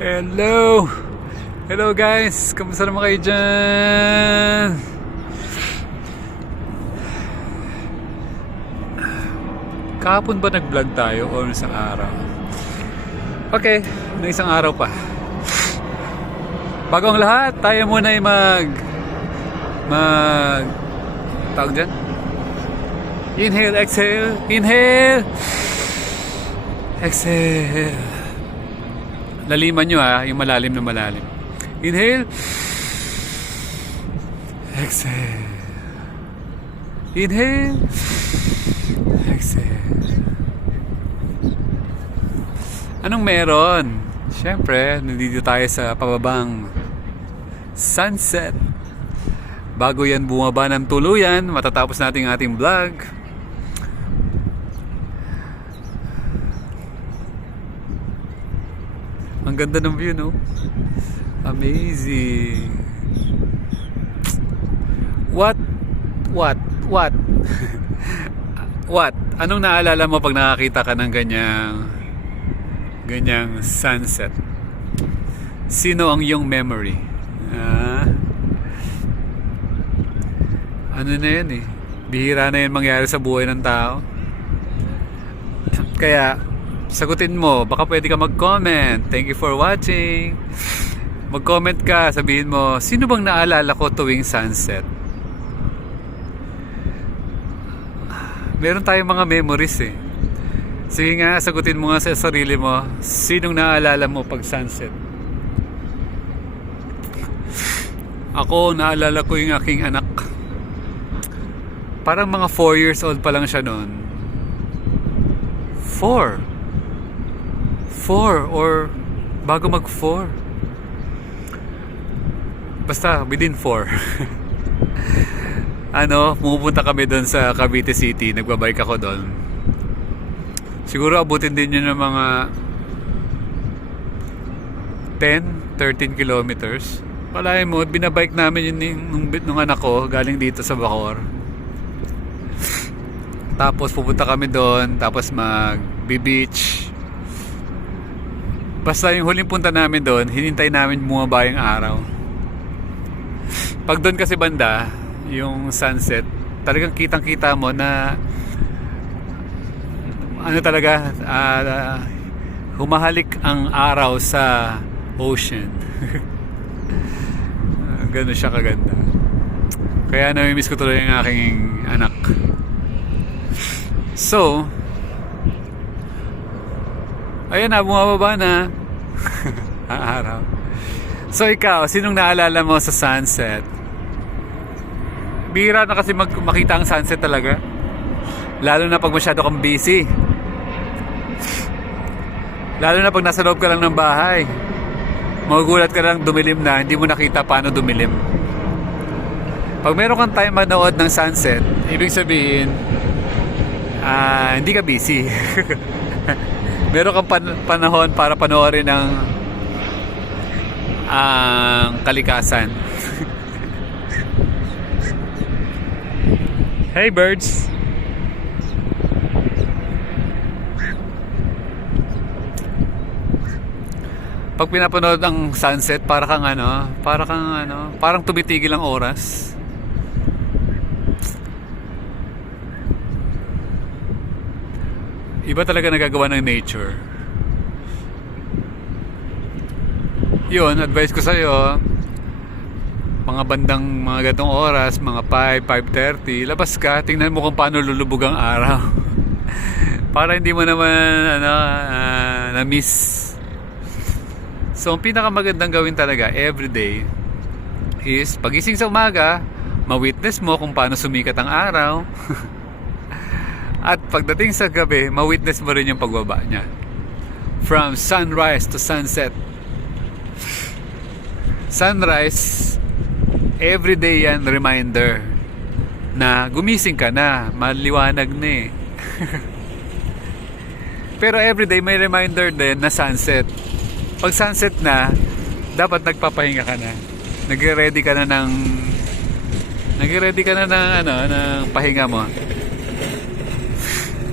Hello! Hello guys! Kamusta naman kayo dyan? Kahapon ba nag-vlog tayo o isang araw? Okay, na isang araw pa. Bago ang lahat, tayo muna ay tawag dyan? Inhale, exhale, inhale, exhale. Laliman nyo yung malalim na malalim. Inhale. Exhale. Inhale. Exhale. Anong meron? Siyempre, nandito tayo sa pababang sunset. Bago yan bumaba ng tuluyan, matatapos natin ating vlog. Ang ganda ng view, no? Amazing. What? What? Anong naalala mo pag nakakita ka ng ganyang sunset? Sino ang iyong memory? Ano na yan eh? Bihira na yan mangyari sa buhay ng tao. Kaya sagutin mo, baka pwede ka mag-comment. Thank you for watching. Mag-comment ka, sabihin mo, sino bang naalala ko tuwing sunset? Meron tayong mga memories eh. Sige nga, sagutin mo nga sa sarili mo, sinong naalala mo pag sunset? Ako, naalala ko yung aking anak. Parang mga 4 years old pa lang siya noon. 4 or bago mag 4, basta within 4. Pumupunta kami doon sa Cavite City, nagbabike ako doon. Siguro abutin din yun ng mga 10-13 kilometers. Palahin mo, binabike namin yun nung anak ko galing dito sa Bacoor. Tapos pupunta kami doon, tapos mag-beach. Basta yung huling punta namin doon, hinintay namin bumaba yung araw. Pag doon kasi banda, yung sunset, talagang kitang-kita mo na humahalik ang araw sa ocean. Gano'n siya kaganda. Kaya namimiss ko tuloy yung aking anak. So, ayan na, bumababa na ang araw. So ikaw, sinong naalala mo sa sunset? Bihira na kasi makita ang sunset talaga. Lalo na pag masyado kang busy. Lalo na pag nasa loob ka lang ng bahay. Magugulat ka lang dumilim na, hindi mo nakita paano dumilim. Pag meron kang time manood ng sunset, ibig sabihin, hindi ka busy. Meron kang panahon para panoorin ang kalikasan. Hey birds! Pag pinapanood ang sunset, parang tumitigil ang oras. Iba talaga nagagawa ng nature. Yun, advice ko sa'yo, mga bandang mga gatong oras, mga 5:30, labas ka, tingnan mo kung paano lulubog ang araw. Para hindi mo naman na-miss. So, ang pinakamagandang gawin talaga everyday is pagising sa umaga, ma-witness mo kung paano sumikat ang araw. At pagdating sa gabi, ma-witness mo rin yung pagbaba niya. From sunrise to sunset. Sunrise, everyday yan reminder na gumising ka na, maliwanag na eh. Pero everyday may reminder din na sunset. Pag sunset na, dapat nagpapahinga ka na. Nagre-ready ka na ng ng pahinga mo.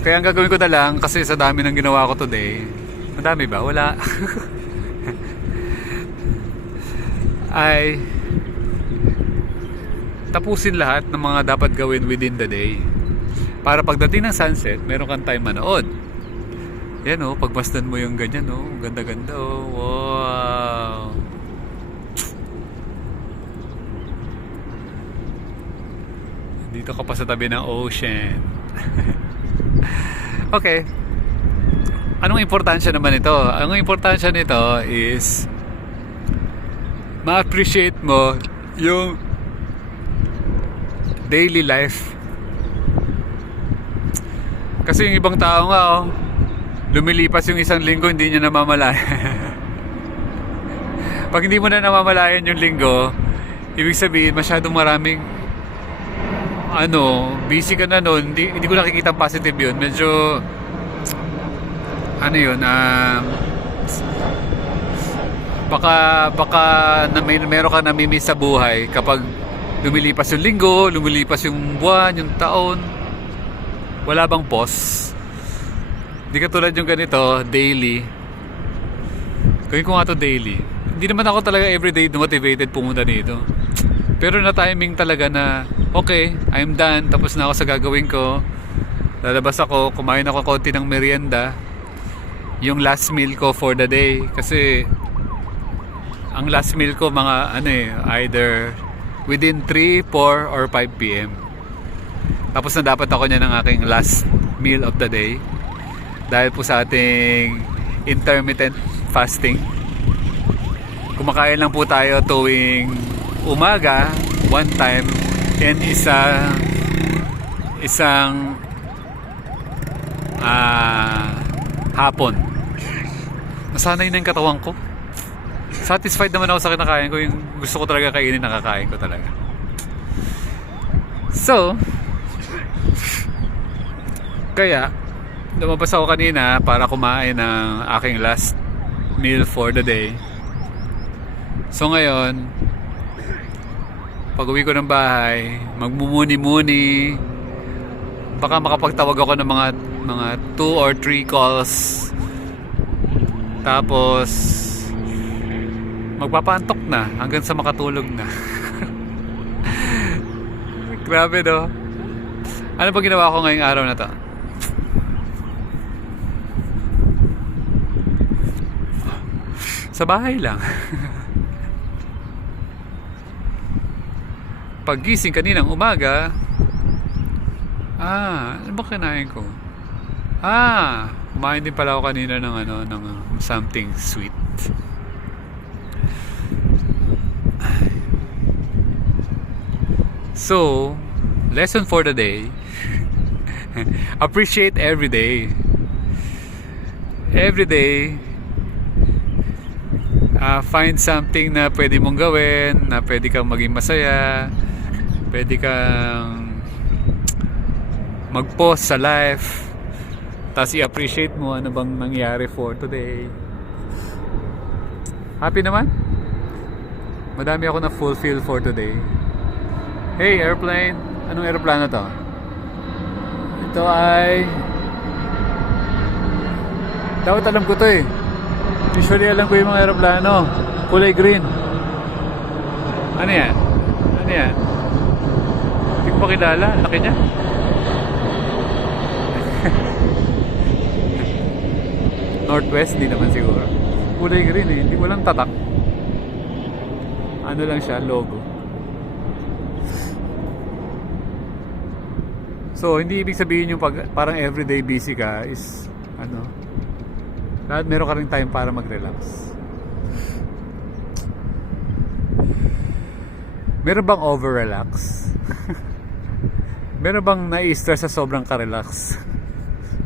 Kaya ang gagawin ko na lang, kasi sa dami ng ginawa ko today, madami ba? Wala. ay tapusin lahat ng mga dapat gawin within the day. Para pagdating ng sunset, meron kang time manood. Yan oh, pagmasdan mo yung ganyan oh. Ganda-ganda oh. Wow. Dito ka pa sa tabi ng ocean. Okay. Anong importansya naman ito? Ang importansya nito is ma-appreciate mo yung daily life. Kasi yung ibang tao nga oh, lumilipas yung isang linggo, hindi niya namamalayan. Pag hindi mo na namamalayan yung linggo, ibig sabihin masyadong maraming busy ka na nun. Hindi ko nakikita positive yun. Medyo baka meron ka namimiss sa buhay kapag lumilipas yung linggo, lumilipas yung buwan, yung taon, wala bang pause. Hindi ka tulad yung ganito, daily. Gawin ko nga to daily. Hindi naman ako talaga everyday motivated pumunta dito. Pero na timing talaga na, okay, I'm done, tapos na ako sa gagawin ko. Lalabas ako, kumain ako konti ng merienda. Yung last meal ko for the day. Kasi, ang last meal ko mga, either within 3, 4, or 5 p.m. Tapos na dapat ako niya ng aking last meal of the day. Dahil po sa ating intermittent fasting. Kumakain lang po tayo tuwing umaga, one time, and isang hapon. Nasanay na yung katawan ko. Satisfied naman ako sa kinakain ko. Yung gusto ko talaga kainin, nakakain ko talaga. So, kaya lumabas ako kanina para kumain ng aking last meal for the day. So ngayon, pag uwi ko ng bahay, magmumuni-muni, baka makapagtawag ako ng mga 2 or 3 calls. Tapos magpapantok na hanggang sa makatulog na. Grabe no. Ano pa ginawa ko ngayong araw na to? Sa bahay lang. Paggising kaninang umaga, ano ba kinain ko? Kumain din pala ako kanina ng something sweet. So, lesson for the day. Appreciate every day. Every day, find something na pwede mong gawin, na pwede kang maging masaya, pwede kang mag-pause sa life, tapos i-appreciate mo ano bang nangyari for today. Happy naman? Madami ako na fulfill for today. Hey airplane, anong aeroplano to? Ito ay dapat alam ko to eh. Usually alam ko yung mga aeroplano. Kulay green. Ano yan? Ano yan? Hindi ko pa kilala. Laki niya. Northwest, di naman siguro. Kulay green eh. Hindi, walang tatak. Ano lang siya, logo. So, hindi ibig sabihin yung parang everyday busy ka is lahat meron ka rin time para mag-relax. Meron bang over-relax? Meron bang nai-stress sa sobrang ka-relax?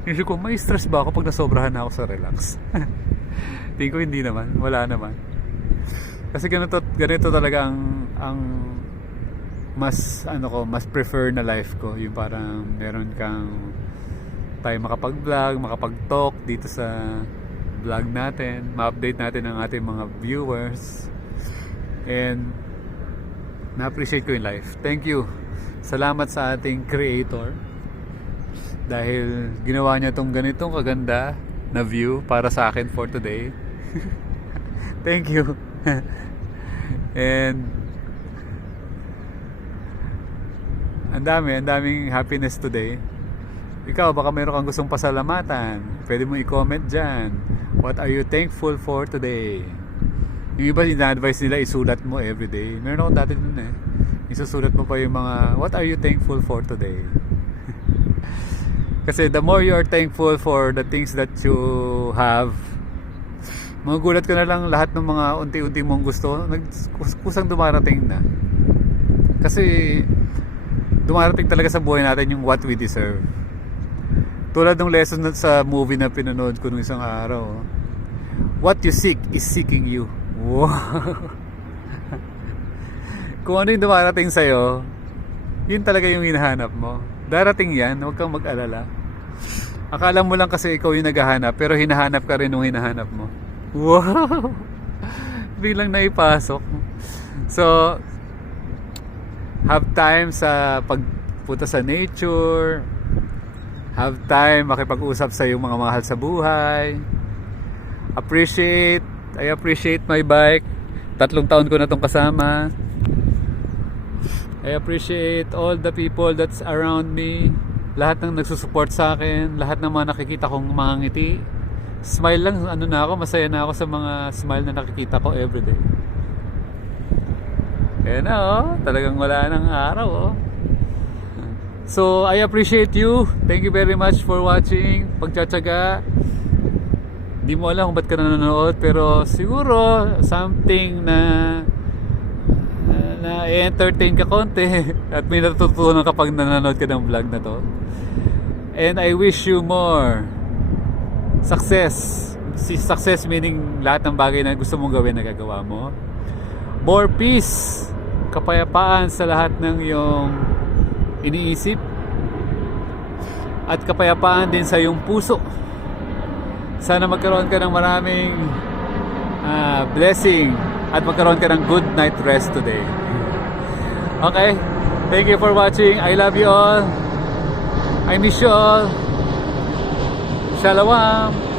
Isip ko, may stress ba ako pag nasobrahan na ako sa relax? Tingin ko hindi naman, wala naman. Kasi ganito talaga ang mas mas prefer na life ko, yung parang meron kang tayo makapag-vlog, makapag-talk dito sa vlog natin, ma-update natin ang ating mga viewers, and na-appreciate ko yung life. Thank you. Salamat sa ating creator dahil ginawa niya tong ganitong kaganda na view para sa akin for today. Thank you. And ang daming happiness today. Ikaw, baka meron kang gustong pasalamatan. Pwede mo i-comment dyan. What are you thankful for today? Yung iba, ina-advise nila isulat mo everyday. Meron ako dati dun eh. Isusulat mo pa yung mga, what are you thankful for today? Kasi the more you are thankful for the things that you have, magugulat ka na lang lahat ng mga unti-unti mong gusto, kusang dumarating na. Kasi dumarating talaga sa buhay natin yung what we deserve. Tulad ng lesson sa movie na pinanood ko nung isang araw. What you seek is seeking you. Wow. Kung ano yung dumarating sa'yo, yun talaga yung hinahanap mo. Darating yan, huwag kang mag-alala. Akala mo lang kasi ikaw yung naghahanap, pero hinahanap ka rin nung hinahanap mo. Wow! Biglang naipasok. So, have time sa pagpunta sa nature. Have time makipag-usap sa iyong mga mahal sa buhay. I appreciate my bike. 3 taon ko na itong kasama. I appreciate all the people that's around me. Lahat ng nagsusupport sa akin. Lahat ng mga nakikita kong mga ngiti. Smile lang, masaya na ako sa mga smile na nakikita ko everyday. Kaya na talagang wala ng araw So, I appreciate you. Thank you very much for watching. Pagtsatsaga. Di mo alam kung ba't ka nanonood, pero siguro something na entertain ka konti at may natutunan kapag nanonood ka ng vlog na to. And I wish you more success. Success meaning lahat ng bagay na gusto mong gawin, nagagawa mo. More peace, kapayapaan sa lahat ng iyong iniisip, at kapayapaan din sa iyong puso. Sana magkaroon ka ng maraming blessing at magkaroon ka ng good night rest today. Okay, thank you for watching. I love you all. I miss you all. Shalom.